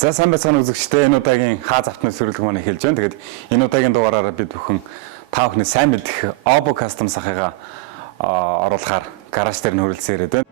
За сайн байцгаана үзэгчдээ, энэ удаагийн хаа завтны сөрөглөг маань эхэлж байна. Тэгээд энэ удаагийн дугаараараа бид бүхэн та бүхний сайн мэдэх Oppo Custom сахыгаа оруулахаар гараж дээр нь хөрөлцөн ирээд байна.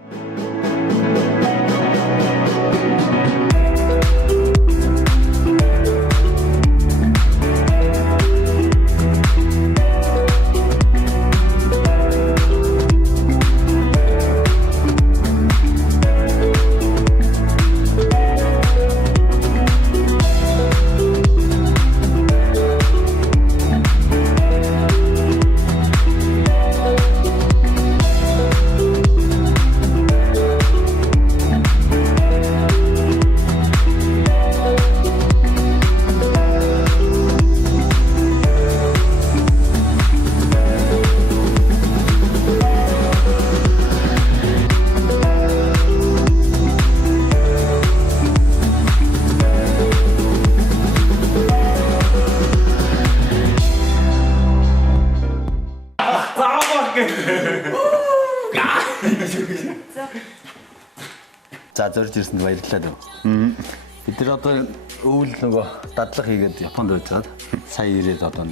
За зорж ирсэнд баярлалаа. Бид нар одоо өвөл нөгөө дадлага хийгээд Японд байж байгаад сая ирээд одоо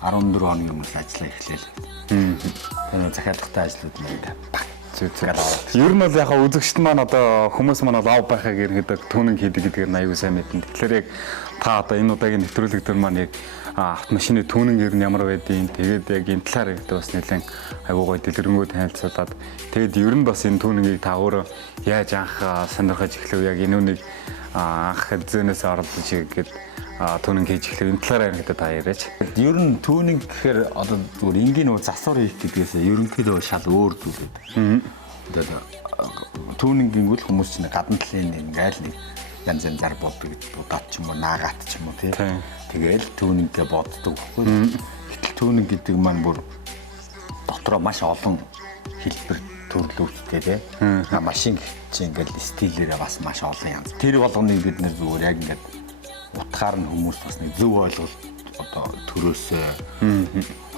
14 хоногийн өмнөөс ажиллаа эхлэв. Энэ захиалгатай ажлууд маань Ер нь бол яг үзэгчд маань одоо хүмүүс маань лав байхаг ерөнхийдөө түүнэн хийдэг гэдгээр нь аюул сайн мэднэ. Тэгэхээр яг та одоо энэ удаагийн нэвтрүүлэг дээр маань яг автомашины түүнэн ер нь ямар байдгийг тэгээд яг энэ талаар ихтэй бас нэлээд аюул гой дэлгэрэнгүй танилцуулаад тэгээд ер нь бас энэ түүннийг та өөрөө яаж анх сонирхож эхлэв яг энэ үнийг анх зөнөөс оролдож игээд түүнэн хийж эхлэв энэ талаар ерөнхийдөө та яриач. Ер нь түүнэн гэхээр одоо зүгээр энгийн нөө засвар хийх гэдгээс ерөнхийдөө шал өөр зүйл байдаг. Тэгээд түүнэн гингүүл хүмүүс чинь гадна талын ингээл нэг янз янзаар боддог будаад ч юм уу наагаат ч юм уу тий. Тэгээл түүнэнгээ боддог байхгүй. Гэтэл түүнэн гэдэг маань бүр дотроо маш олон хэлбэр төрлөөстэй тий. Машин чинь ингээл стилээрээ бас маш олон янз. Тэр болгоныг бид нэр зүгээр яг ингээд утгаар нь хүмүүс бас нэг зөв ойлголт одоо төрөөсөө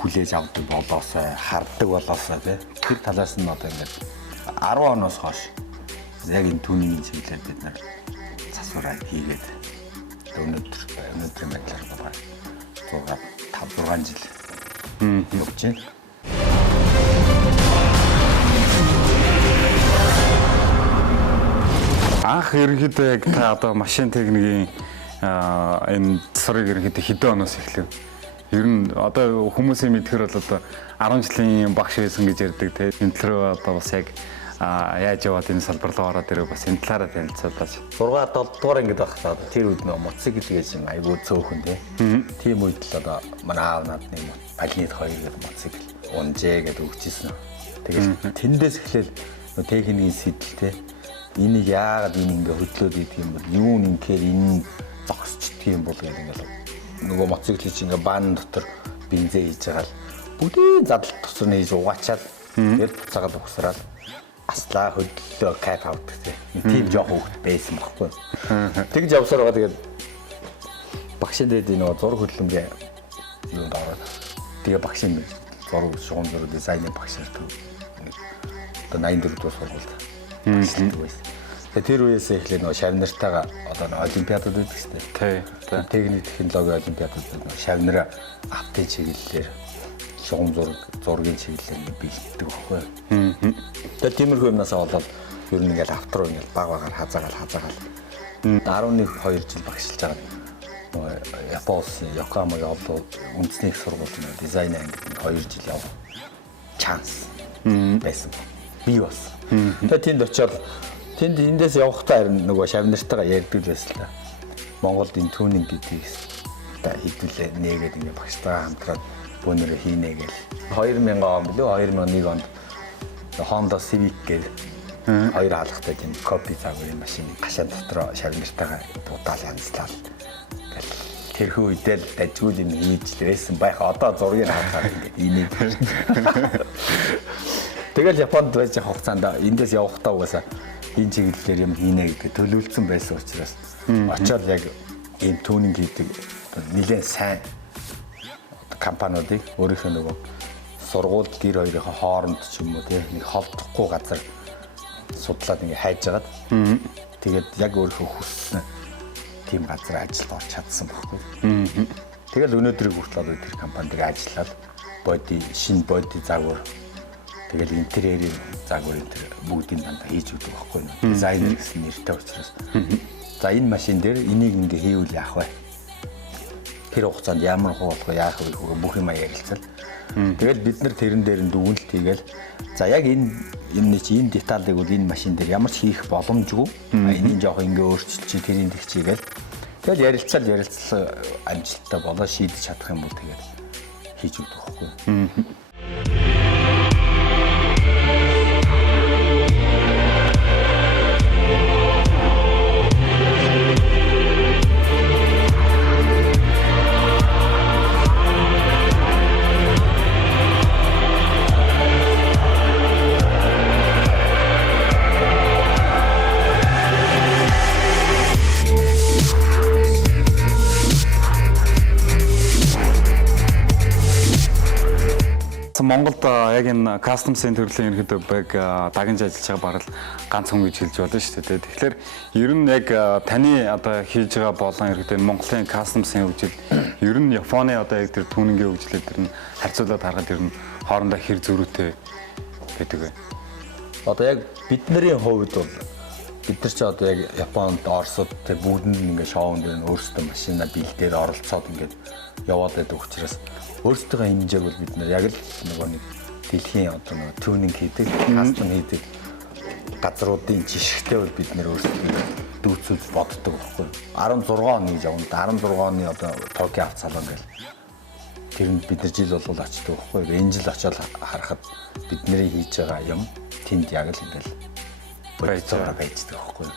хүлээж авдаг болоосоо харддаг болоосоо тий. Тэр талаас нь одоо ингээд 10 оноос хойш яг энэ түүний чиглэлээр бид нар засвараа хийгээд өнөөдрийн байдлаар байгаа 5-6 жил явж байна. Анх ерөнхийдөө яг та одоо машин техникийн энэ засварыг ерөнхийдөө хэдэн оноос эхлэв? Ер нь одоо хүмүүсийн мэдхээр бол одоо 10 жилийн багш байсан гэж ярьдаг те. Энэ төлөө одоо бас яг яаж яваад энэ салбар руу ороод ирэх бас энэ талаараа танилцуулаач. 6-7 дугаар ингээд багтаад тэр үед нөө мотоцикл гэж юм айгүй цөөхөн тийм үед л одоо манай аав надад нэг Палнит 2 гэдэг мотоцикл унжээ гэдэг өгчээсэн. Тэгээд тэндээс эхлээл техникийн сэтэл энийг яагаад ингэ хөдлөөд идэх юм бол юу нингээр энэ зогсчдг юм бол гэдэг ингээд нөгөө мотоцикл чинь ингээ баан дотор бензин хийж байгаа л бүгдийн задал тусрын хийж угаачаад тэгээд буцаагаад угсраад аслаа хөдлөлөө кайф авдаг тийм жоох хөвгт байсан байхгүй. Тэгж явсаар байгаа тэгээд багшин дээд нөгөө зураг хөдлөмгийн юунд ороод тэгээ багшин зураг шугам зураг дизайны багш нарт одоо 84 дуус сургуульд ажилладаг байсан. Тэр үеэс эхлээд нөгөө шавнартайгаа одоо олимпиадад байдаг шүү дээ. Тий. Техник технологи олимпиадад нөгөө шавнараа автын чиглэлээр шугам зургийн чиглэлээр бэлддэг байхгүй. Тэгээд тиймэрхүү юмнасаа болоод ер нь ингээл авто руу ингээл баг багаар хазаагаал 11-2 жил багшилж байгаа. Нөгөө Японы Йокогамагийн олон үндэсний их сургуулийн дизайн ангид 2 жил явах шанс байсан. Би бас. Тэгээд тэнд очиод тэнд эндээс явахдаа харин нөгөө шавнартайгаа ярьдаг байсан л да. Монголд энэ түүнинг гэдгийг хэдүүлээ нээгээд ингээ багштайгаа хамтраад бөөнөрөө хийнэ гэл. 2000 он билүү 2001 онд Honda Civic гэдэг хоёр хаалгатай тийм копи цагааны машин гашаан дотроо шавнартайгаа будаал янзлал. Тэрхүү үедээ л дажгүй юм хийж л байсан байх. Одоо зургийг харахаар ингээ ийм. Тэгэл Японд байж хугацаанд эндээс явахдаа угаасаа энэ чиглэлээр юм хийнэ гэдэг төлөвлөсөн байсан учраас очоод яг энэ түүнинг хийдэг нэлээд сайн компаниудыг өөрийнхөө нөгөө сургууль гэр хоёрын хооронд ч юм уу нэг холдохгүй газар судлаад ингээ хайж агаад тэгээд яг өөрийнхөө хүссэн тийм газар ажилд орч чадсан байхгүй. Тэгэл өнөөдрийг хүртэл одоо тэр компанид ажиллаад шинэ боди загвар тэгэл интерьерийн загвар энэ бүгдийг дандаа хийж өгдөг байхгүй. Дизайнер гэсэн нэртэй учраас. За энэ машин дээр энийг ингээ хийвэл яах вэ? Тэр хугацаанд ямар хуу болох вэ? Яах вэ? Бүх юм ярилцал. Тэгэл бид нар тэрэн дээр нь дүгнэлт хийгээл за яг энэ деталыг бол энэ машин дээр ямар ч хийх боломжгүй. Энийг жоох ингээ өөрчилчих тэрийн тэгчийгээл тэгэл ярилцал амжилттай болоо шийдэж чадах юм бол тэгээд хийж өгдөг байхгүй. Монголд яг энэ custom төрлийн ерөнхийдөө баг дагнж ажиллаж байгаа барал ганц хүн гэж хэлж болно шүү дээ. Тэгэхээр ер нь яг таны одоо хийж байгаа болон ерөнхийдөө Монголын custom хөгжил ер нь Японы одоо яг тэр түүнингийн хөгжлөд тэр нь харьцуулаад харахад ер нь хоорондоо хэр зөрүүтэй байдаг вэ? Одоо яг бидний хувьд бол бид нар ч одоо яг Японд, Оросд тэр бүгдэнд ингээ шоунд дээр нь өөрсдөө машина бэлдээд оролцоод ингээд яваад байдаг учраас өөрсдөө хэмжээг бол бид нар яг л нөгөө нэг дэлхийн одоо нөгөө тюнинг хийдэг, кастом хийдэг газруудын жишгтэй бол бид нар өөрсдөө дүүцүүлж боддог байхгүй. 16 оны гэж явна. 16 оны одоо Токио авц салон гэл тэрэнд бид нар жил болгол очдог байхгүй. Энэ жил очиод харахад бидний хийж байгаа юм тэнд яг л ингээл байцаараа байцдаг байхгүй.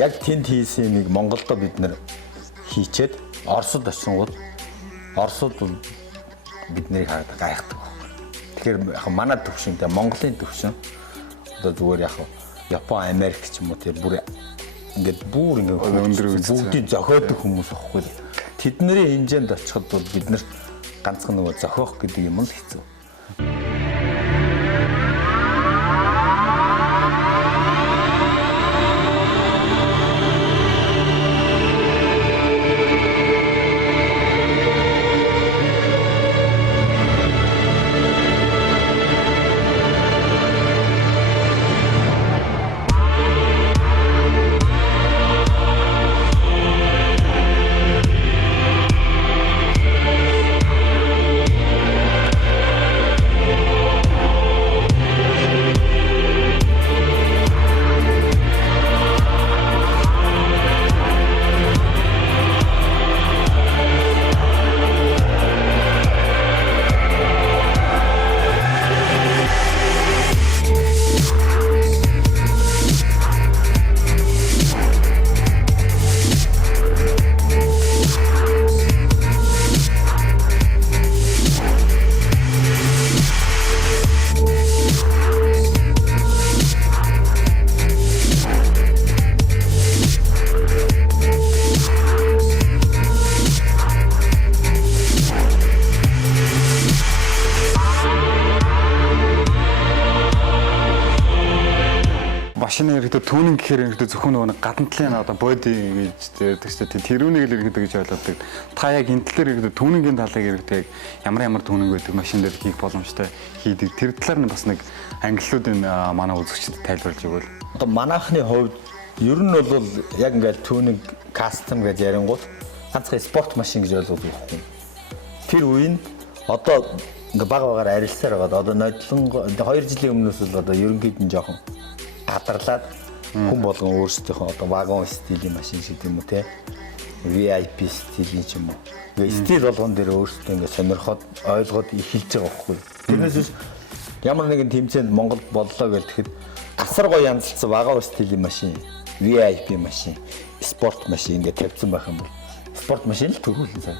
Яг тэнд хийсэн нэг Монголдо бид нар хийчээд Оросд очсонгууд Оросд бол биднийг хараад гайхдаг байхгүй. Тэгэхээр яг манай төвшөнтэй Монголын төвшин одоо зүгээр яг Япон, Америк ч юм уу тэр бүр ингээд бүгдийг зохиодог хүмүүс байхгүй. Тэдний хэмжээнд очиход бол бид нарт ганцхан нөгөө зохиох гэдэг юм л хэцүү. Машины ерөнхийдөө түүнинг гэхээр ерөнхийдөө зөвхөн нөгөө гадна талын одоо боди гэж ярьдаг шүү дээ. Тэрүүнийг л ерөнхийдөө гэж ойлгодог. Та яг энэ тал дээр ерөнхийдөө түүнингийн талыг ерөнхийдөө яг ямар түүнинг байдаг машин дээр хийх боломжтой хийдэг. Тэр талаар нь бас нэг ангиллуудын манай үзэгчдэд тайлбарлаж өгвөл. Одоо манайхны хувьд ер нь бол яг ингээд түүнинг кастом гэж ярингууд ганцхан спорт машин гэж ойлгодог байхгүй. Тэр үеийн одоо ингээ багаар арилсаар байгаа. Одоо нодлон 2 жилийн өмнөөс л одоо ерөнхийд нь жоохон гадарлаад хүн болгон өөрсдийнхөө одоо вагон стилийн машин шиг юм уу те VIP стилийн ч юм уу. Стил болгон дээр өөрсдөө ингээ сонирхоод ойлгоод эхэлж байгаа байхгүй. Тэрнээс ямар нэгэн тэмцээнд Монгол боллоо гэхэд асар гоё янзлсан вагон стилийн машин, VIP машин, спорт машин ингээ тавьсан байх юм бол спорт машин л төрүүлэн цаа.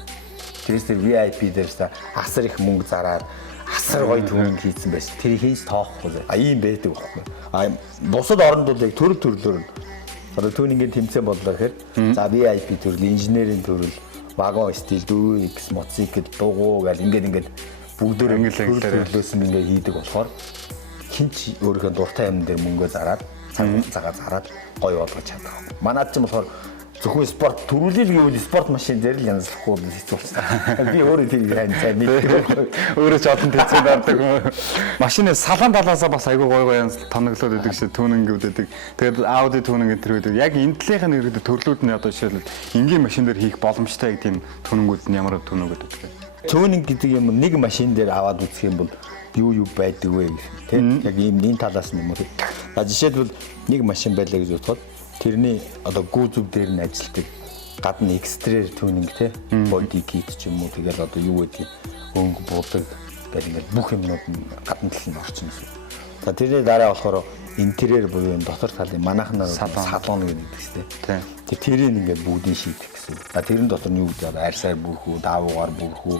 Тэрээс VIP дээрс асар их мөнгө зараад асар гоё түүнг хийсэн байсан. Тэр хийж тоохгүй. Ийм байдаг байхгүй. Бусад оронд бол яг төрлөөр одоо түүнийгийн тэмцээн боллоо гэхээр за VIP төрөл, инженерийн төрөл, вагон стил, DX, мотоцикл, дугуй гэл ингээд бүгдөө төрлөөс нь ингээд хийдэг болохоор хинч өөрийнхөө дуртай юм дээр мөнгөө зараад цагаа зараад гоё болгож чадах. Манайд ч юм болохоор зөвхөн спорт төрүүлэл гэвэл спорт машин дээр л янзлахгүй хэцүү болчихсон. Би өөрөө тэрийг сайн мэддэг. Өөрөө ч олон тэцээ дардаг. Машины салаан талаасаа бас айгүй гой янз тоноглоод байдаг шүү, түүнэнгүүд байдаг. Тэгээд Audi түүнэн энэ төр байдаг. Яг энтлийнх нь иргэд төрлүүд нь одоо жишээлбэл энгийн машин дээр хийх боломжтой тийм түүнэнгүүд нь ямар түүнүүд байдаг. Түүнэн гэдэг юм нэг машин дээр аваад үзэх юм бол юу байдаг вэ гэх тийм. Яг энэ талаас нь юм уу. Жишээлбэл нэг машин байлаа гэж бодоход тэрний одоо гүзүү дээр нь ажилтдаг гадна экстрээр түүнинг те боди кит ч юм уу тэгэл одоо юу гэдэг өнгө буудаг гэл ингээд бүх юмнууд нь гадна тал нь орчихно гэсэн. За тэрний дараа болохоор интерьер буюу дотор талын манайхнаар салон гэдэг шүү дээ. Тэр тэрийг ингээд бүгдийг шийдэх гэсэн. За тэрэн дотор нь юу гэдэг арьсаар бүрэх үү, даавуугаар бүрэх үү,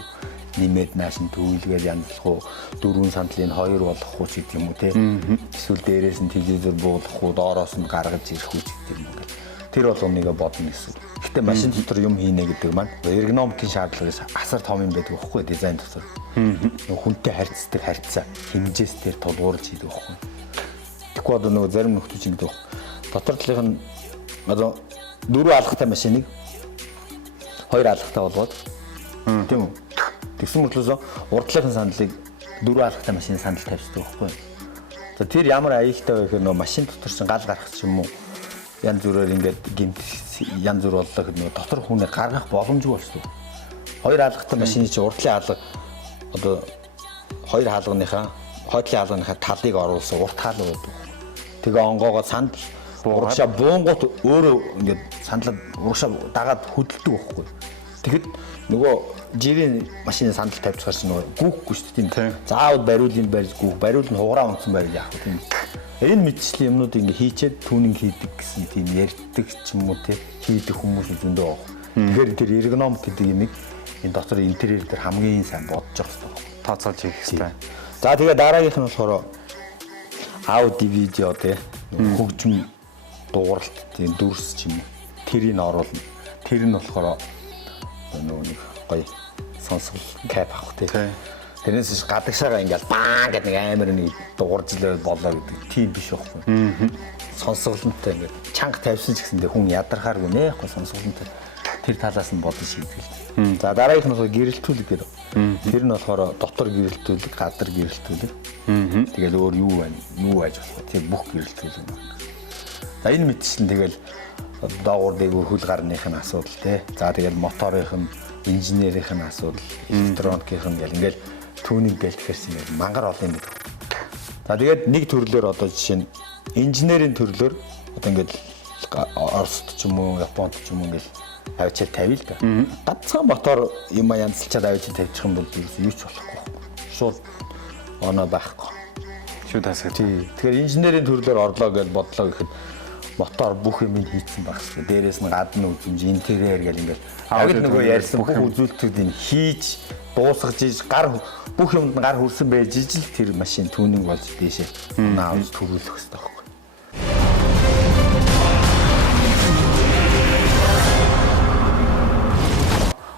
нэмээд нааш нь төвлөгөөр янзлах уу, 4 сандлын 2 болгох уу ч гэдэг юм уу те. Эсвэл дээрээс нь телевизор буулгах уу, доороос нь гаргаж ирэх үү гэдэг юм уу. Тэр болгоныг бодно гэсэн. Гэхдээ машин дотор юм хийнэ гэдэг маань эргономикийн шаардлагаас асар том юм байдаг байхгүй дизайн дотор. Хүнтэй харьцдаг харьцаа хэмжээс тэр тулгуурлаж хийдэг байхгүй. Тэгэхгүй одоо нөгөө зарим нөхдөж ингэдэг. Дотор талынх нь одоо 4 алхахтай машиныг 2 алхахтай болгоод тийм үү? Тэгсэн мөртлөөс урдлынхын сандлыг 4 алхахтай машины сандал тавьчихдаг байхгүй. За тэр ямар аюултай вэ гэхээр нөгөө машин дотор чинь гал гарах ч юм уу янз бүрээр ингээд гинт янз бүр боллоо гэхэд нөгөө дотор хүнээ гаргах боломжгүй болчихсон. 2 алхахтай машины чинь урдлын алга одоо 2 хаалганыхаа хойдлын хаалганыхаа талыг оруулсан урт хаалга байдаг. Тэгээ онгоогоо сандал урагшаа буунгууд өөрөө ингээд сандлаад урагшаа дагаад хөдөлдөг байхгүй. Тэгэхэд нөгөө жирийн машины сандал тавьчихаар чинь нөгөө гүүхгүй шүү дээ. Заавал бариулын барьж гүүх, бариул нь хугараа унтсан байл яах вэ тийм. Энэ мэдчлэн юмнуудыг ингээ хийчээд түүнинг хийдэг гэсэн тийм ярьдаг ч юм уу те хийдэг хүмүүс зөндөө байгаа. Тэгэхээр тэр эргономик гэдэг юмыг энэ дотор интерьер дээр хамгийн сайн бодож явах хэрэгтэй. Тооцоолж хийх хэрэгтэй. За тэгээ дараагийнх нь болохоор Audi видео те хөгжим дууралт тийм дүрс ч юм уу тэрийг оруулна. Тэр нь болохоор нөгөө нэг гоё сонсгол кап авах тийм. Тэрнээс гадагшаага ингээл баа гэдэг нэг амар нэг дууржлал болоо гэдэг тийм биш байхгүй. Сонсголонтой ингээд чанга тавьсан ч гэсэндээ хүн ядархааргүй нээхгүй сонсголонтой. Тэр талаас нь бодож шийдвэл. За дараагийнх нь гэрэлтүүлэг гэдэг. Тэр нь болохоор дотор гэрэлтүүлэг, гадар гэрэлтүүлэг. Тэгэл өөр юу байна? Юу ажиж болох вэ? Тэр бүх гэрэлтүүлэг байна. За энэ мэдсэн тэгэл доогуур дээгүүр хөл гарных нь асуудал тий. За тэгэл моторынх нь, инженерийнх нь асуудал, электроникийнх нь гэл ингээл түүнийг гэлтгэхэрсэн юм мангар олон юм байдаг. За тэгээд нэг төрлөөр одоо жишээ нь инженерийн төрлөөр одоо ингээд Оросд ч юм уу, Японд ч юм уу ингээл авчил тавил да. Ганцхан мотор юм янзлчаад авчил тавьчих юм бол юу ч болохгүй. Шууд оноо байхгүй. Шүү тасаг. Тэгэхээр инженерийн төрлөөр орлоо гэж бодлоо гэхэд мотор бүх юм хийцэн байх хэрэгтэй. Дээрээс нь гадна үзмж интерьер гэл ингээл яг л нөгөө ярьсан бүх үзүүлэлтүүдийг хийж дуусгаж иж бүх юмд нь гар хүрсэн байж ижил тэр машин түүнинг болж дээшээ наавч төрүүлэх хэрэгтэй байхгүй.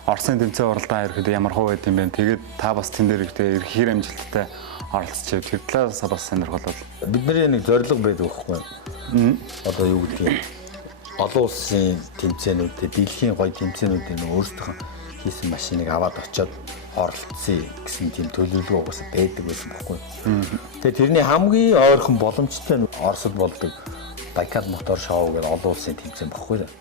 Оросын тэмцээн уралдаан ирэхэд ямар хөө байд юм бэ? Тэгээд та бас тэн дээр ихтэй хэр амжилттай оролцож тэр талаас бас сонирхол бол бидний нэг зорилго байдаг байхгүй юу? Одоо юу гэдэг юм? Олон улсын тэмцээнүүдэд дэлхийн гоё тэмцээнүүдэд өөрсдөө хийсэн машиныг аваад очиод оролцсон гэсэн тийм төлөвлөгөө угаасаа байдаг байсан байхгүй юу? Тэгээ тэрний хамгийн ойрхон боломжтой нь Оросд болдог Байкал мотор шоу гэдэг олон улсын тэмцээн багхгүй юу?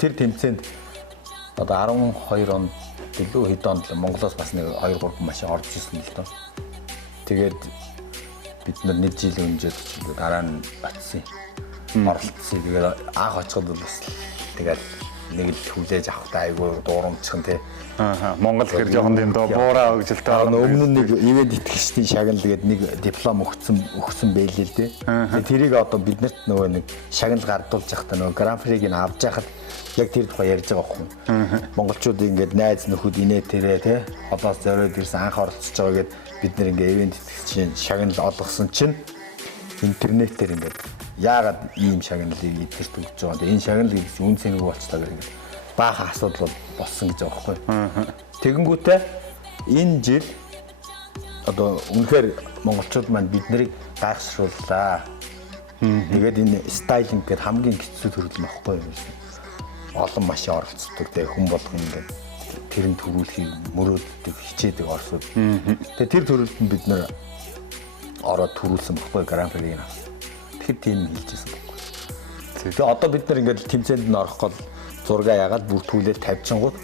Тэр тэмцээнд одоо 12 онд гэлөө хэд онд Монголоос бас нэг 2-3 машин орж ирсэн л доо. Тэгээд бид нар 1 жил өнжөөд дараа нь очсон. Оролцсон. Тэгээд анх очиход бол бас тэгээд нэг л хүлээж авахтай айгүй дуурамчхан тий. Монгол хэр жоохон юм доо буураа хөгжилтэй. Өмнө нь нэг ивент итгэгчдийн шагнал гээд нэг диплом өгсөн байлээ л дээ. Тэрийг одоо биднэрт нөгөө нэг шагнал гардуулж явахдаа нөгөө гран приг нь авч яхад яг тэр тухай ярьж байгаа байхгүй. Монголчууд ингээд найз нөхөд инээ тэрэ тий холоос зориод ирсэн анх оролцож байгаа гээд бид нэр ингээд ивент итгэгчийн шагнал олгосон чинь интернетээр ингээд яагаад ийм шагналыг эдгэрт өгч байгаа юм. Энэ шагнал гэсэн үн цэнэг болцлоо гэх ингээд баахан асуудал болсон гэж байгаа байхгүй. Тэгэнгүүтээ энэ жил одоо үнэхээр монголчууд маань бид нарыг гайхшрууллаа. Тэгээд энэ стайлинг гэдэг хамгийн хэцүү төрөл байхгүй юу? Олон машин оролцдог те хүн болгон ингээд тэрэн төрүүлэхийг мөрөөддөг хичээдэг орсууд. Тэгээд тэр төрөлд нь бид нар ороод төрүүлсэн байхгүй гран приг нь авсан. Тэгэхээр тийм хэлжсэн байхгүй. Тэгээд одоо бид нар ингээд тэмцээнд нь орох гол зурга ягаад бүртгүүлээд тавьчихгууд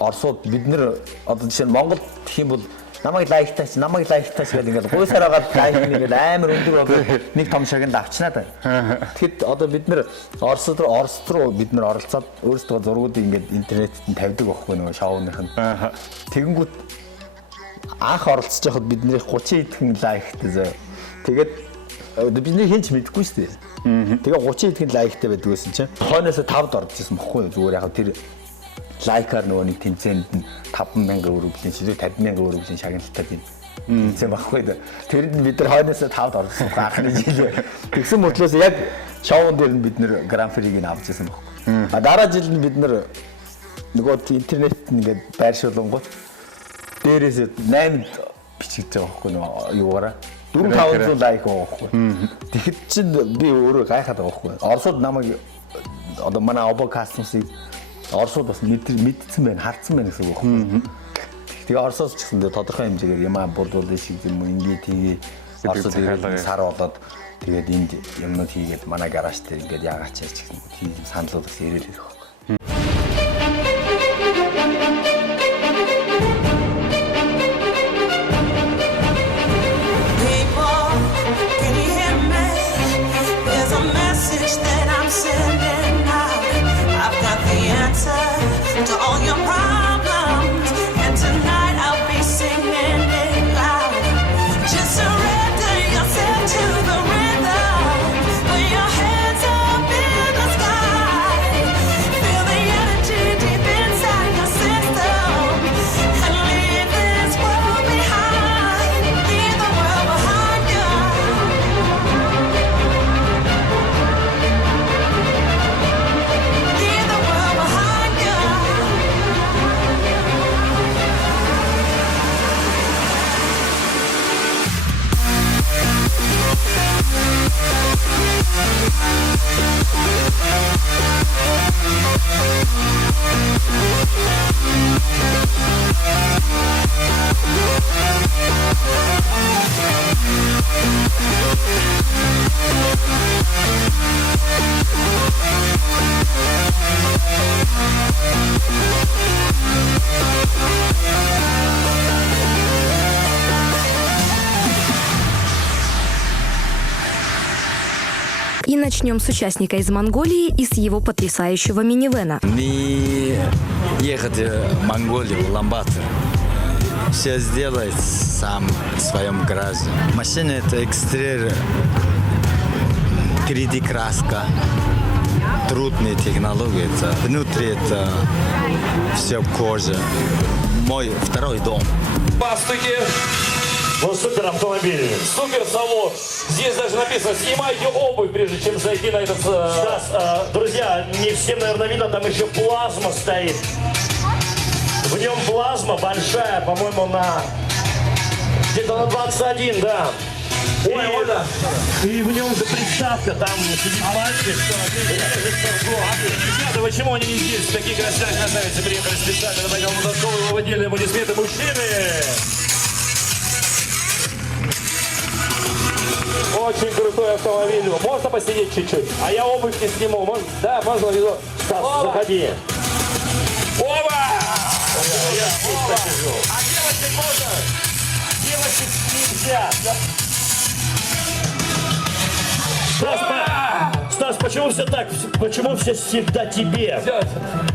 орсууд бид нэр одоо жишээ нь Монгол гэх юм бол намайг лайктаач гэдэг ингээд гуйсаар байгаа лайк ингээд амар өндөр болоод нэг том шагнал авчнаа та. Тэгэхэд одоо бид нэр Орос руу бид нэр оролцоод өөрсдөө зургуудыг ингээд интернетэд нь тавьдаг байхгүй нөгөө шоуных нь. Тэгэнгүүт анх оролцож байхад бидний 30 эдхэн лайктай зөө. Тэгээд бидний хинч мэдэхгүй шүү дээ. Тэгээ 30 эдхэн лайктай байдаг гэсэн чинь хойноосоо 5-д орж ирсэн бохгүй юу зүгээр яг тэр лайкаар нөгөө нэг тэмцээнд нь 50000 өрөвлийн ширээ 50000 өрөвлийн шагналтай тийм тэмцээн багхгүй дээ. Тэрэнд нь бид нар хойноосоо 5-д орсон анхны жил. Тэгсэн мөртлөөс яг шоун дээр нь бид нэр гран приг нь авч ирсэн бохгүй. А дараа жил нь бид нар нөгөө интернет ингээд байршуулгууд дээрээс 8 бичиж байгаа бохгүй нөгөө юугаараа 400-500 лайк байхгүй. Тэгэхэд чинь би өөрөө гайхаад байгаа байхгүй. Оросууд намайг одоо манай обо кастомсыг оросууд бас мэдсэн байна, хардсан байна гэсэн үг байхгүй. Тэгээ оросоос ч гэсэн тодорхой хэмжээгээр ямаа бурдуулах шиг юм уу ингээд тэгээ оросууд ирээд сар болоод тэгээд энд юмнууд хийгээд манай гараж дээр ингээд яагаад ч гэсэн тийм саналууд бас ирээд ирэх байхгүй. To all your problems, and tonight I'll be singing it loud. Just surrender yourself to the rhythm. Put your hands up in the sky. Feel the energy deep inside your system, and leave this world behind. Leave the world behind you. Leave the world behind you. И начнем с участника из Монголии и с его потрясающего минивэна. Не ехать в Монголию, в Улан-Батор. Все сделать сам в своем гараже. Машина это экстерьер, 3D краска, трудные технологии. Это внутри это все кожа. Мой второй дом. Пастуки. Ну, супер автомобиль. Супер салон. Здесь даже написано: снимайте обувь, прежде чем зайти на этот... Друзья, не всем, наверное, видно, там еще плазма стоит. В нем плазма большая, по-моему, где-то на 21, да. И в нем же приставка, там сидит мальчик. Ребята, почему они не здесь? Такие красавицы приехали специально на Майдан Мудашкова. Выводили аплодисменты мужчины. Очень крутой автомобиль. Можно посидеть чуть-чуть? А я обувь не сниму. Можно? Да, можно. Стас, заходи. Оба! А девочек можно? Девочек нельзя. Стас, почему все так? Почему все всегда тебе?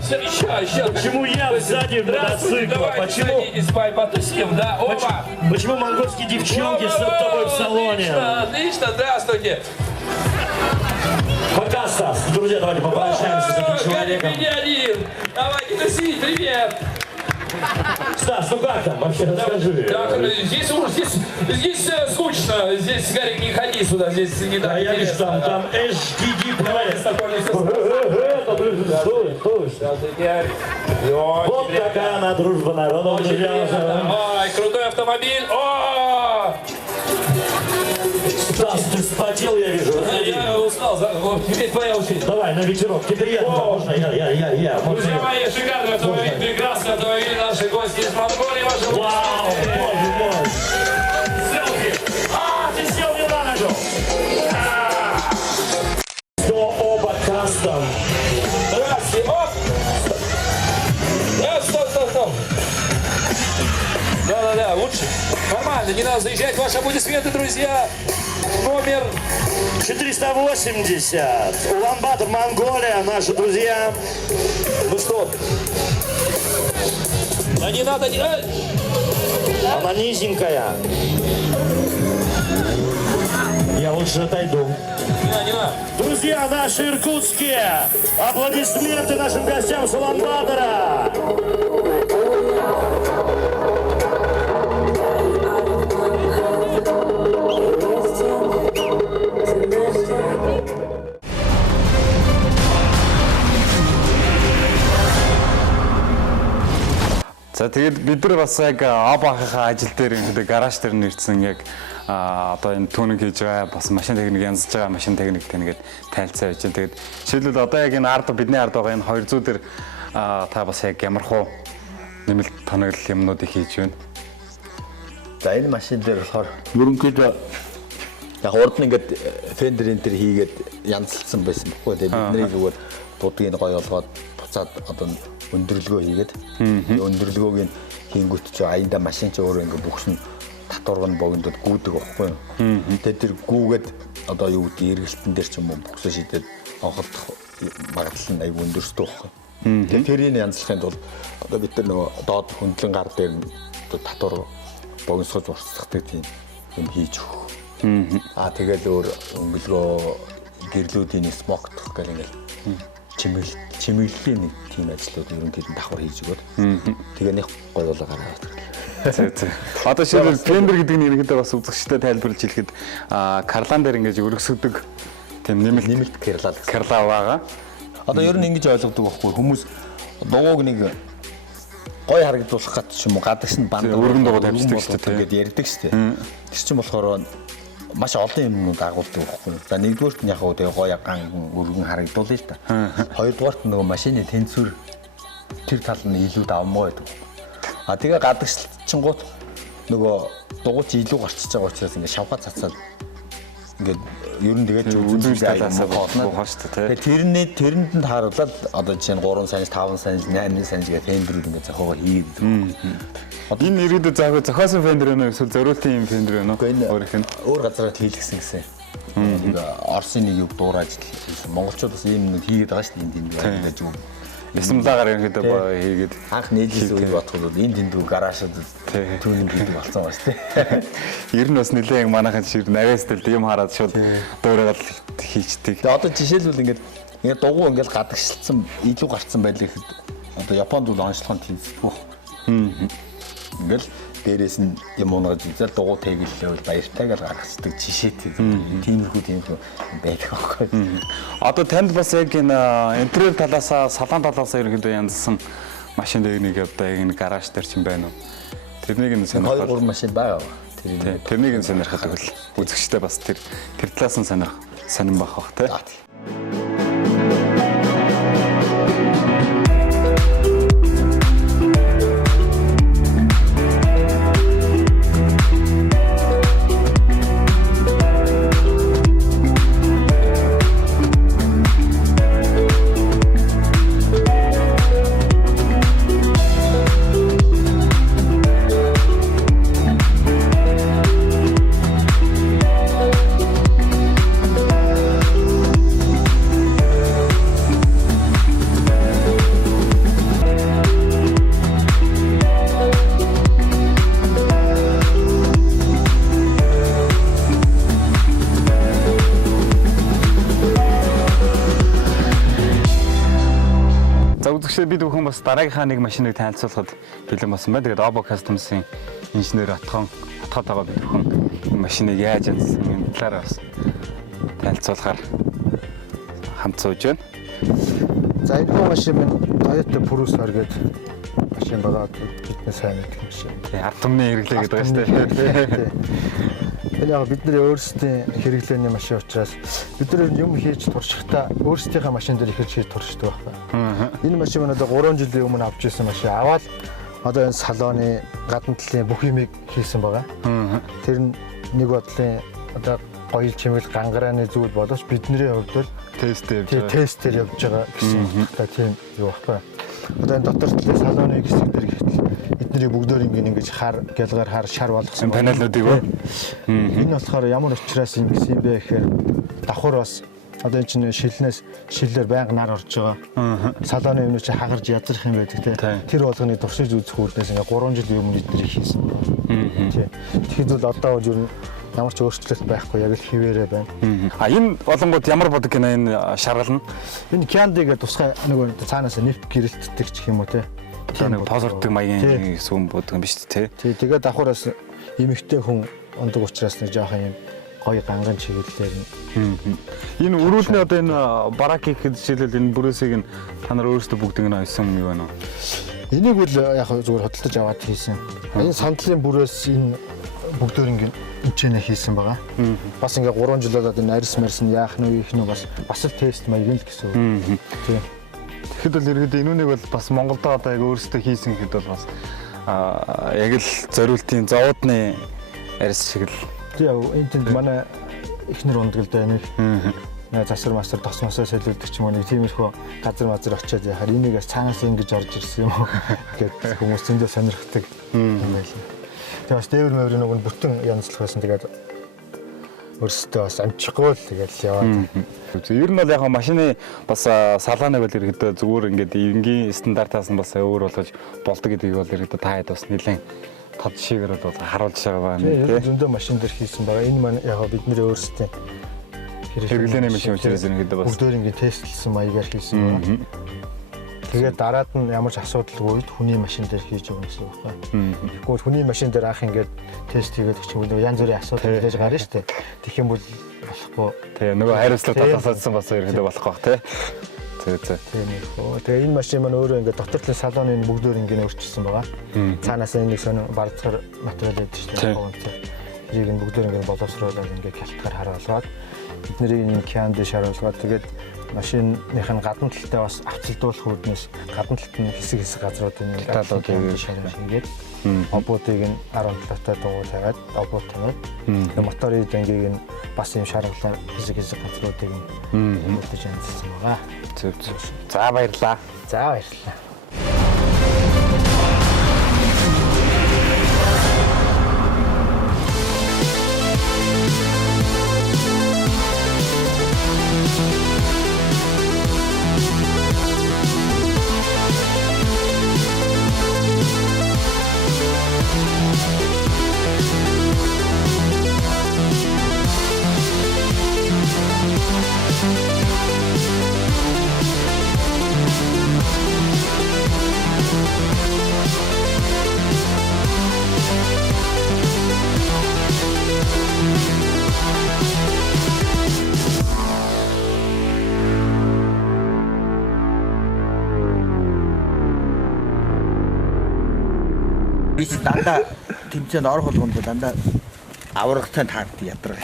Еще. Почему я сзади мотоцикла? Давайте Почему? садитесь, потусим, да? Опа! Почему монгольские девчонки с тобой в салоне? Отлично, здравствуйте. Пока, Стас. Друзья, давайте попрощаемся с этим человеком. Как один. Давайте тусить, привет. Стас, ну как там вообще, расскажи. Так, здесь скучно. Здесь, Гарик, не ходи сюда, здесь не так А я вижу, интересно. там HDD проект. Вот такая она дружба народов, друзья. Ой, крутой автомобиль. О! Стас, ты вспотел, я вижу. Я устал, теперь твоя очередь. Давай, на вечерок. Тебе приятно. Можно я. Друзья мои, шикарный автомобиль, прекрасный автомобиль, наши гости из Монголии. Ваши Вау, боже мой. Селфи. Ты сел мне на ногу. Что оба кастом. Здравствуйте, оп! Стоп. Да, лучше. Нормально, не надо заезжать. Ваши аплодисменты, друзья. Номер 480. Улан-Батор, Монголия, наши друзья. Ну что? Да не надо, не надо. Она низенькая. Я лучше отойду. Не надо. Друзья, наши иркутские, аплодисменты нашим гостям с Улан-Батора. За тэгээд бид нар бас яг Абахаа ажил дээр ингээд гараж дээр нэрсэн яг одоо энэ түүнийг хийж байгаа бас машин техник янзж байгаа машин техниктэй нэгэд танилцаа байж байна. Тэгээд жишээлбэл одоо яг энэ ард бидний ард байгаа энэ 200 дээр та бас яг ямархуу нэмэлт тоноглол юмнуудыг хийж байна. За энэ машин дээр болохоор ерөнхийдөө яг урд нь ингээд фендер энтер хийгээд янзлсан байсан баггүй. Тэгээд бидний зүгээр будгийг гоё болгоод буцаад одоо өндөрлөгөө хийгээд өндөрлөгөөг хийнгүүт чи аянда машин чи өөрөө ингээд бүхсэн татварг нь богиндод гүйдэг байхгүй юу. Тэгээд тэр гүүгээд одоо юу гэдэг эргэлтэн дээр ч юм уу бүхсээ шийдээд онхолдох магадлал нь аяг өндөрсдөг байхгүй. Тэгээд тэрийг янзлахын тулд одоо бид нар нөгөө доод хөндлөн гар дээр татвар богиносгож урсгалдаг тийм юм хийж өгөх. Тэгээд өөр өнгөлгөө гэрлүүдийн смоктох гэл ингээл чимэглэлийн нэг тийм ажлууд ерөнхийдөө давхар хийж өгöd. Тэгээ нэг гоё болоо гараад ирлээ. Зэ. Одоо шийдэл фендер гэдэг нь ерөнхийдөө бас үзэгчтэй тайлбарлаж хэлэхэд карлан дээр ингэж өргөсгдөг тийм нэмэлт карлаа байгаа. Одоо ер нь ингэж ойлгодог байхгүй хүмүүс дугууг нэг гой харагдуулах гад ч юм уу гадагш нь банд өргөн дугуй тавьчихдаг шүү дээ. Тэгээд ярьдаг шүү дээ. Тэр чинь болохоор маш олон юмнууд агуулдаг байхгүй. За нэгдүгээрт нь яг гоо тэгээ гоё ган өргөн харагдуулъя л та. Хоёрдугаарт нөгөө машины тэнцвэр тэр тал нь илүү давмгай байдаг. Тэгээ гадагшлчингууд нөгөө дугуйч илүү гарчиж байгаа учраас ингээд шавхаа цацаад ингээд ер нь тэгээд үзүүлж талаасаа болно шүү дээ. Тэгээд тэрэнд нь тааруулаад одоо жишээ нь 3 санж 5 санж 8 санж гэх фендерүүд ингээд зохиогоо хийгээд. Энэ иргэдэд зохиосон фендер байна уу эсвэл зориултын юм фендер байна уу? Өөр газараа хийлгсэн гэсэн. Нэг Оросын нэг юг дуурайж хийсэн. Монголчууд бас ийм нэг хийгээд байгаа шүү дээ энд ингэж юу. Ясамлагаар ерөнхийдөө хийгээд анх нийлээс үе бодоход энэ дэндүү гараашууд түүнийг хийдэг болсон ба шүү дээ. Ер нь бас нэлээд манайхан шиг навэстэл тийм хараад шууд дуурайгаад хийчдэг. Тэгээ одоо жишээлбэл ингээд дугуй ингээд гадагшилсан илүү гарцсан байлаа гэхэд одоо Японд бол онцлогонд хийсдэггүй. Ингээл дээрээс нь юм унгаж үзэл дугуй тэгэллээ бол баяртай гэж гаргацдаг жишээтэй. Тиймэрхүү байдаг аахгүй. Одоо танд бас яг энэ интерьер талаасаа, салон талаасаа ерөнхийдөө янзсан машин техник одоо яг энэ гараж дээр ч юм байна уу? Тэрнийг нь сонирхол. 2-3 машин байгаа. Тэрнийг нь сонирхоод өгөл. Үзэгчтэй бас тэр талаас нь сонирн байх бах тий. үзэгчтэй бид бүхэн бас дараагийнхаа нэг машиныг танилцуулахад бэлэн болсон байна. Тэгээд Obo Customs-ийн инженер отхоод байгаа бид бүхэн энэ машиныг яаж янзсан энэ талаар бас танилцуулахаар хамт сууж байна. За энэ машин минь Toyota Prius гэдэг машин байгаа. Бидний сайн мэдэх машин. Тий, ард түмний хэрэглээ гэдэг байна шүү дээ. Энэ яг бидний өөрсдийн хэрэглээний машин учраас бид нар юм хийж туршихтаа өөрсдийнхээ машин дээр ихэж хийж туршдаг байхгүй. Энэ машин маань одоо 3 жилийн өмнө авч ирсэн машин. Аваад одоо энэ салоны гадна талын бүх юмыг хийсэн байгаа. Тэр нь нэг бодлын одоо гоёл чимэл гангарааны зүйл боловч бидний хувьд бол тестээр явж байгаа гэсэн тийм юу байхгүй. Одоо энэ дотор талын салоны хэсэг дээр гэтэл эдний бүгдөө ингэж хар гялгаар хар шар болгосон панелуудыг ба. Энэ болохоор ямар учраас ингэсэн бэ гэхээр давхар бас одоо энэ чинь шиллээр байнга нар орж байгаа. Салоны өмнө чи хагарч язрах юм байдаг те. Тэр болгоныг туршиж үзэх үднээс ингээ 3 жилийн өмнө эдний хийсэн. Тий. Тэгэхээр бол одоо юу нь ямар ч өөрчлөлт байхгүй яг л хിവэрэ байна. А энэ болонгууд ямар бодог гэнэ энэ шаргална? Энэ Candy гэдэг тусгай нэг цаанаас нефт гэрэлтдэг ч юм уу те. Нэг позорддаг маягийн сүм бодог юм биш үү те. Тий, тэгээд давхараас эмэгтэй хүн ундаг учраас нэг жоохон юм гоё ганган чиглэлээр энэ өрүүлний одоо энэ барак гэхэд жишээлбэл энэ бүрээсийг нь та нар өөрсдөө бүгдийг нь ойсон юм байна уу? энийг бол яг зүгээр хөдөлж аваад хийсэн. Энэ сандлын бүрээс энэ бүгдөө ингэ энэчнээ хийсэн байгаа. Бас ингээ 3 жил болоод энэ арьс марьс нь яах нь их нь бас л тест маяг л гэсэн үг. Тийм. Тэгэхэд бол иргэд энүүнийг бол бас Монголд одоо яг өөрсдөө хийсэн гэхэд бол бас яг л зориултын зовоодны арьс шиг л. Тийм энэ тэнд манай ихнэр ундаг л да нэг. Засвар мастер тосмосоо солиулдаг ч юм уу нэг тиймэрхүү газар мазар очиад яхаар энийг цаанаас ингэж орж ирсэн юм уу гэдэг хүмүүс зөндөө сонирхдаг юм байлаа. Тэгээ бас дээвэр мөврийн нэг бүтэн янзлах байсан. Тэгээд өөрсдөө бас амжихгүй л тэгээд яваад. Ер нь бол яг машины бас салааны бол иргэд зүгээр ингээд энгийн стандартаас нь бас өөр болгож болдог гэдгийг бол иргэд та хэд бас нэлээд тод шигээр бол харуулж байгаа байна тийм. Зөндөө машин дээр хийсэн байгаа. Энэ маань яг бидний өөрсдийн хэрэглээний машин учраас иргэд бас бүгдөө ингэ тестлсэн маягаар хийсэн байна. Тэгээд дараад нь ямар ч асуудалгүй үед хүний машин дээр хийж байгаа гэсэн үг байна. Тэгвэл хүний машин дээр анх ингээд тест хийгээд ч юм уу янз бүрийн асуудал мэдээж гарна шүү дээ. Тэгэх юм бол болохгүй. Тэгээ нөгөө хариуцлага татаасаадсан бас иргэд болох байх тий. Тийм ээ. Тэгээ энэ машин маань өөрөө ингээд дотор талын салоны бүгдөө ингэ өөрчилсөн байгаа. Цаанаас нэг сонир бардцаар материал байдаг шүү дээ. Тэрийг нь бүгдөө ингэ боловсруулаад ингэ хялтгаар харуулгаад бидний энэ Candy шаруулгаад тэгээд машиных нь гадна талтай бас авцалдуулах үүднээс гадна талд нь хэсэг газруудын талуудыг шаруулж обуудыг нь 17-тай дугуй тавиад обууд тавиад моторын дангийг нь бас юм шаргалаар хэсэг газруудыг нь мэдээж анзаарсан байгаа. Зөв. За баярлаа. За баярлалаа. Би дандаа тэмцээнд орох болгонд дандаа аврагтай таард ядраа.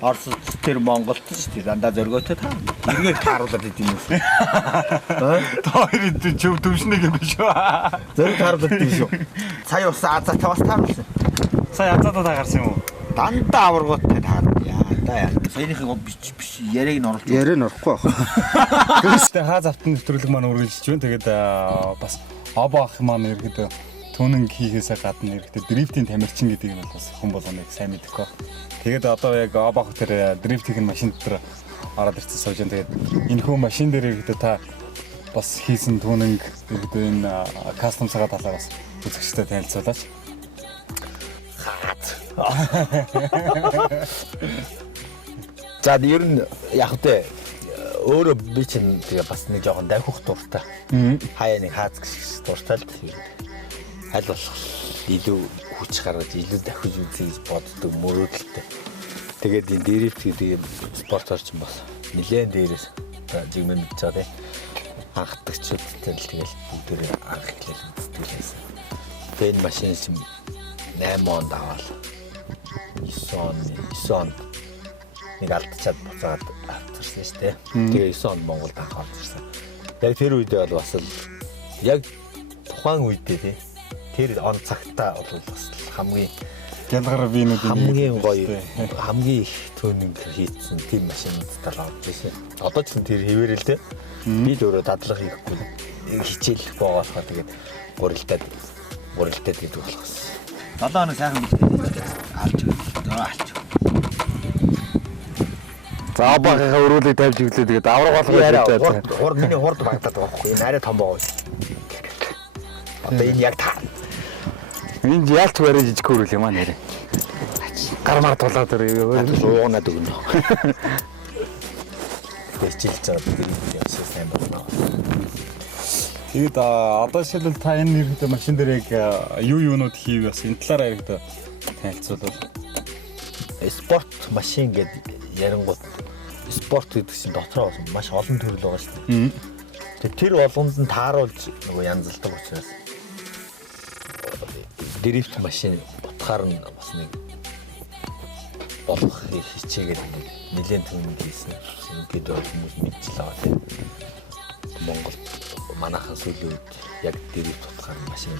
Орос тэр Монголд ч тийм дандаа зөргөөтэй таа. Эргээр тааруулаад идэв юм уу? Таарид чөв төвшнэг юм биш үү? Зөрг тааруулаад идэв шүү. Сая бас азаа таваас тааруулсан. Сая азаатаа гарсан юм уу? Дандаа аврагтай таард. Яа. Саяныхыг биш яриаг нь оруулж. Яриа нь орохгүй байх. Гэхдээ хаа завтны нэвтрүүлэг маань үргэлжлэж байна. Тэгээд бас Obo ах маань иргэд түүнэн хийхээсээ гадна иргэд дрифтийн тамирчин гэдгийг нь бас хэн болгоныг сайн мэдэхгүй. Тэгээд одоо яг Obo ах тэр дрифтийн машин дээр ороод ирсэн сууж байна. Тэгээд энэ хүн машин дээр иргэд та бас хийсэн түүнэн иргэд энэ кастомсгаа талаар бас үзэгчтэй танилцуулаач. За ер нь яг тэ өөрөө би чинь тэгээ бас нэг жоохон давхих дуртай. Хаяа нэг хааз гэх дуртай л тийм. Аль болох илүү хүч гаргаж илүү давхиж үзье гэж боддог мөрөөдөлтэй. Тэгээд энэ дрифт гэдэг юм спортоор ч бас нэлээд дээрээс жигмэн мэдж байгаа тийм. Анхдагчдтай л тэгэл бүгдээ анх эхлээл үздэг байсан. Тэгээд энэ машин чинь 8 онд аваад 9 онд нэг алдчихад буцаад авчирсан шүү дээ. Тэгээ 9 онд Монголд анх орж ирсэн. Яг тэр үедээ бол бас л яг тухайн үедээ тий. Тэр он цагтаа бол бас хамгийн Гялгар винүүдийн хамгийн гоё хамгийн их төнинг хийцэн тийм машинуудтай л орж ирсэн. Одоо ч тэр хэвээр л дээ. Би л өөрөө дадлага хийхгүй хичээлэх байгаа болохоор тэгээд гурилдаад гэдэг болохоос. 7 хоног сайхан бэлдээд авч алч. За багийнхаа өрөөлийг тавьж иглээ тэгээд авраг болгоод хурд миний хурд багтаад байгаа хгүй. Энэ арай том байгаа. Одоо энэ яг таа. Энд яалч барай жижиг хөрөл юм аа нэрэ. Гармаар тулаад ирээ. Ууганаад өгнө. Тэчилж байгаа бидний ясаа сайн байна. Тэгээд одоо шилбэл та энэ нэрхтэ машин дээр яг юунууд хийв бас энэ талаараа яг танилцуулбал. Спорт машин гэдэг ярингууд спорт гэдэг чинь дотроо маш олон төрөл байгаа шүү дээ. Тэгээд тэр болгонд нь тааруулж нөгөө янзалдаг учраас дрифт машин утгаар нь бас нэг болох хичээгээд нэлээд түмэн хийсэн. Бид хүмүүс мэдчихлээ байгаа тийм. Монгол манайхан сүүлийн үед яг дрифт утгаар машин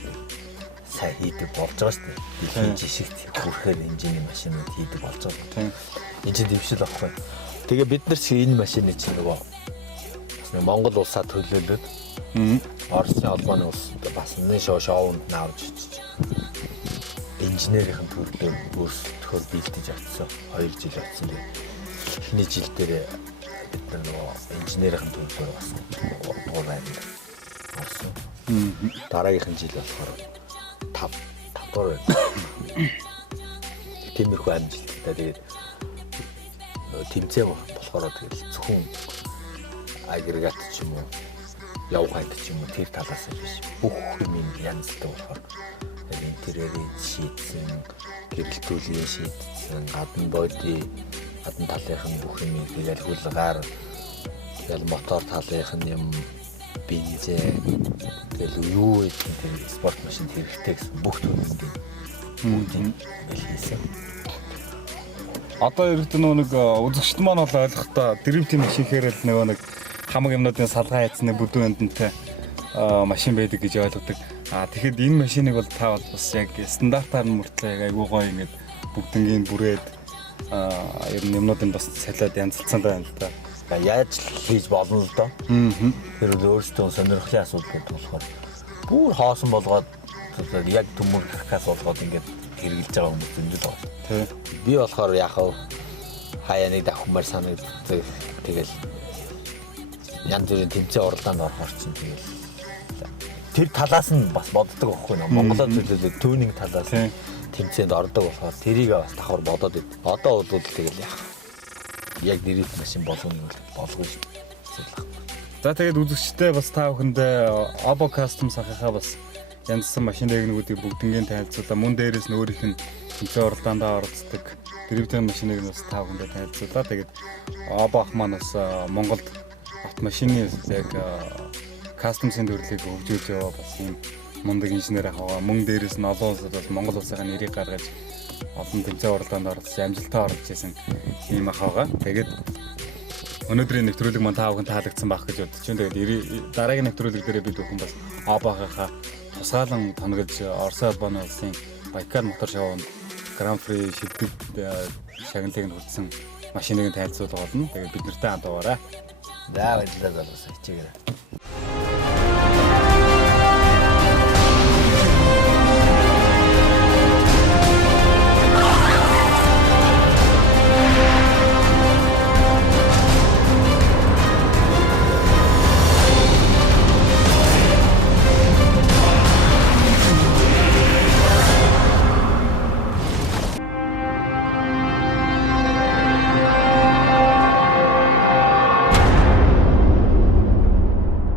сайн хийдэг болж байгаа шүү дээ. Дэлхийн жишгт хүрэхээр инженерийн машинууд хийдэг болж байгаа. Тийм. Энэ чинь дэвшил баггүй. Тэгээ бид нар чи энэ машины чинь нөгөө бас нэг Монгол улсаа төлөөлөөд Оросны холбооны улс бас нэг шоунд наавж инженерийн төлөвлөлөөр өөрсдөө бэлдэж авчихсан 2 жил болсон. Эхний жил дээр бид нар нөгөө инженерийн төлөвлөлөөр бас дуурайнд орсон. Дараагийнх жил болохоор 5 дугаар байна. Тиймэрхүү амжилттай тэгээд тэмцээн болохоор тэгэл зөвхөн агрегат ч юм уу явганд ч юм уу тэр талаас нь биш бүх юм янзтай болохоор интерьерийн шийдсэн гэрэлтүүлийн шийдсэн гадна боди гадна талынхын бүх юм тэгэл хулгаар тэгэл мотор талынхын юм бензин тэгэл юу гэдэг тэр спорт машин хэрэгтэй гэсэн бүх төрлийн хийсэн. Одоо ирээд нэг үзэгчд маань бол ойлгохдоо дрифтийн машин хэрэг нэг хамаг юмнуудын салгаа хийцэн бүдүүн эндэнтэй машин байдаг гэж ойлгодог. Тэгэхэд энэ машиныг бол та бол бас яг стандартаар нь мөртлөө яг айгуу гоё ингээд бүгднгийн бүрээд ер нь юмнуудын бас салиад янзлцсан байна л да. Яаж хийж болно л доо. Тэр өөрсдөө сонирхлын асуудал болохоор бүр хоосон болгоод яг төмөр каркас болгоод ингээд хэрэгжилж байгаа хүмүүс зөндөл байна. Тий. Би болохоор яг хаяа нэг давхмаар санагддаг. Тэгэл янз бүрийн тэмцээн уралдаанд орохоор чинь тэгэл тэр талаас нь бас боддог байхгүй нөө Монголд төлөвлөлөө түүний талаас тэмцээнд ордог болохоор тэрийг бас давхар бодоод байд. Одоо бол тэгэл яг дрифт машин болгоно юм болгоно шүү дээ. За тэгээд үзэгчтэй бас та бүхэндээ Obo Custom сахихаа бас янзсан машин регнүүдийг бүгднгийн танилцуулаа. Мөн дээрээс нь өөрийнх нь тэмцээн уралдаанд оролцдог дрифтийн машиныг бас та бүхэндээ танилцуулаа. Тэгээд Obo ах маань бас Монголд автомашины яг кастомсын төрлийг хөгжүүлж яваа бас юм мундаг инженер аваа. Мөн дээрээс нь олон улсад бол Монгол улсынхаа нэрийг гаргаж олон тэмцээн уралдаанд оролцсон амжилттай орж ирсэн ийм ах байгаа. Тэгээд өнөөдрийн нэвтрүүлэг маань та бүхэн таалагдсан байх гэж бодож байна. Тэгээд дараагийн нэвтрүүлэг дээр бид бүхэн бас Obo-ийнхаа тусгаалan тоногж Орос улбаны улсын Байкал мотор шоунд Гран При шилдэг шагналыг нь хүртсэн машиныг танилцуулах болно. Тэгээд бид нартай хамт байгаарай. За баярлалаа залуусаа хичээгээрэй.